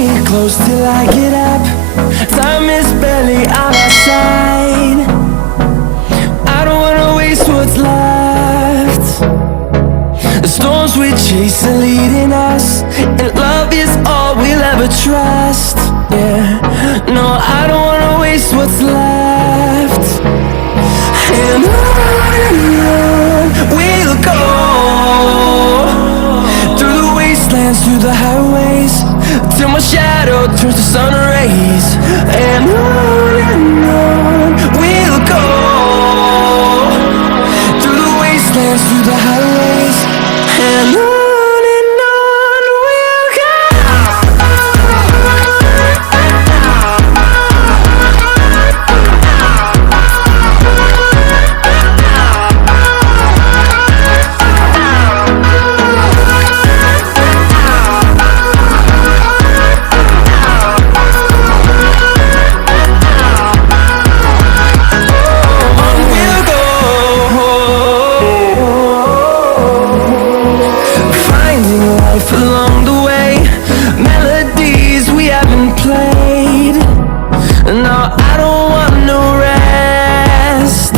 me close till I get up. Time is barely on our side. I don't wanna waste what's left. The storms we chase are leading us, and love is all we'll ever trust. Yeah, no, I don't wanna waste what's left. And on we'll go, through the wastelands, through the highways, till my shadow turns to sun rays. And on we'll go, through the wastelands, through the highways, and on we'll go. Along the way, melodies we haven't played. No, I don't want no rest.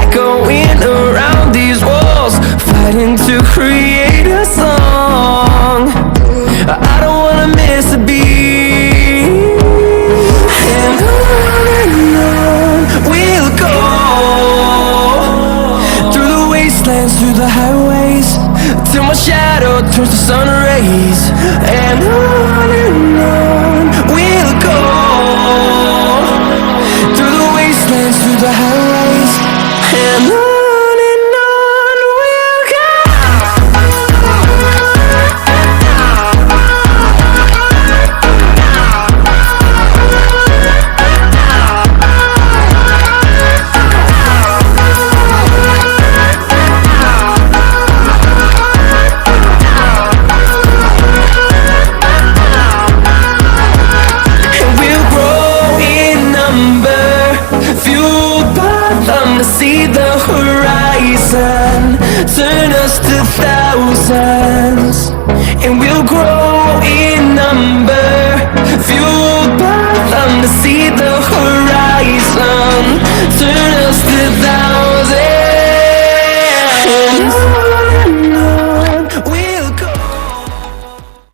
Echoing around these walls, fighting to create a song. I don't wanna miss a beat. And on we'll go, through the wastelands, through the highways, till my shadow turns to sun rays. And